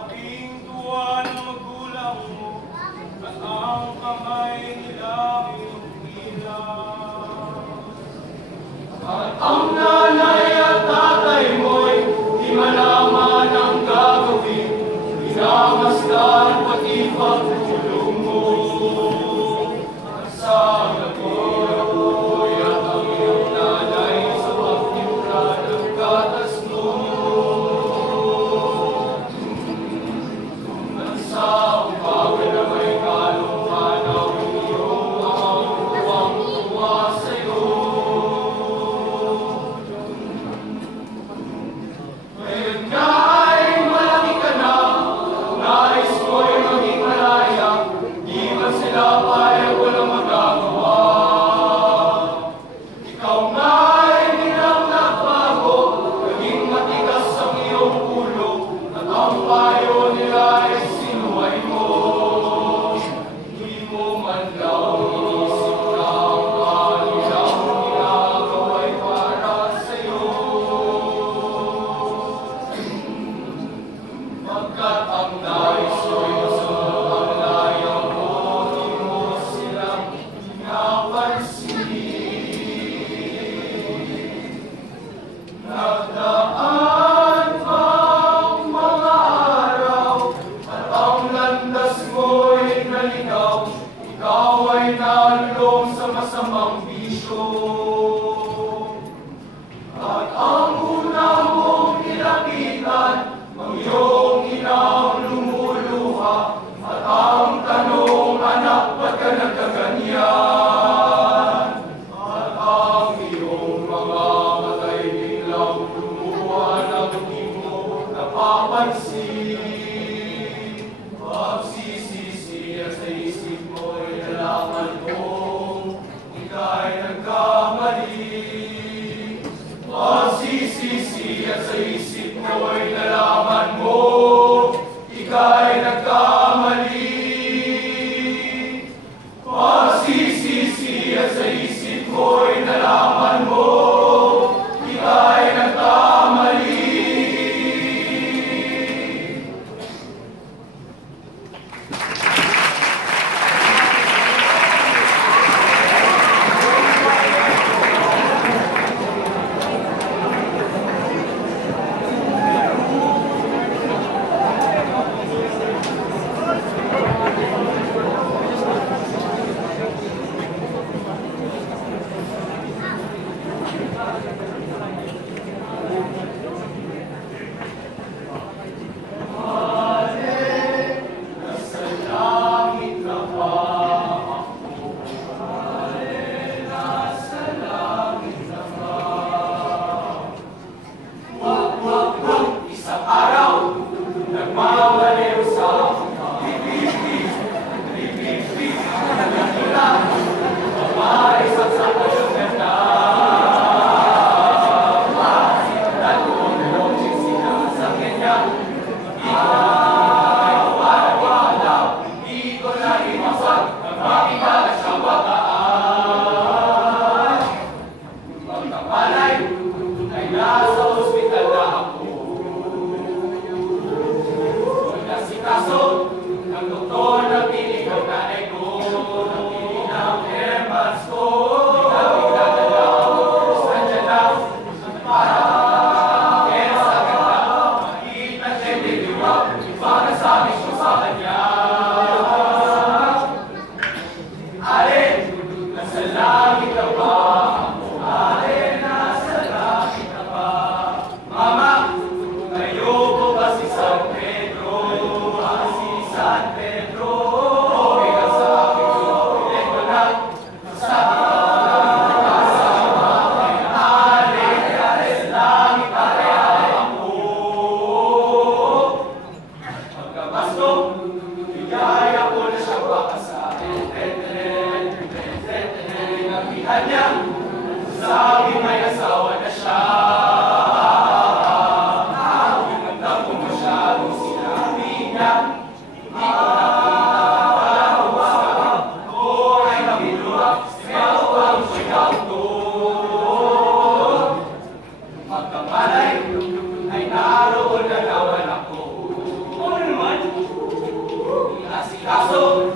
Labing-dua na magulang mo at ang kamay nilang inumilang. At ang nanay at tatay mo'y di malaman ang gagawin, pinamasdan pati pagtulong mo. At sa gabi at ang iyong nanay sa pagtimpla ng gatas mo. At sa umaga na may kalong-panaw, iyong amang tuwang-tuwa sa'yo. Ngayon nga ay malaki ka na, nais mo'y maging malaya, di man sila payag walang magagawa. Ikaw nga ay bilang nagbago, naging matigas ang iyong ulo, at ang payo nila ay sinuway mo. Di mo man lang inisip na ang kanilang ginagawa'y para sa'yo. Pagkat ang nais mo'y masunod ang laya mo, di mo sila pinapansin. Nagdaan ang mga araw at ang landas mo'y naligaw. Ikaw ay nalulong sa masamang bisyo. At ang una mong nilapitan, ang iyong inang lumuluha. At ang tanong, anak, ba't ka nagkaganyan? At ang iyong mga matay biglang lumuha nang di mo napapansin. Pagsisisi at sa isip mo'y nalaman mo, ika'y nagkamali. Pagsisisi at sa isip mo'y nalaman mo, ika'y nagkamali. Pagsisisi at sa isip mo'y nalaman mo, ika'y nagkamali. Kaso,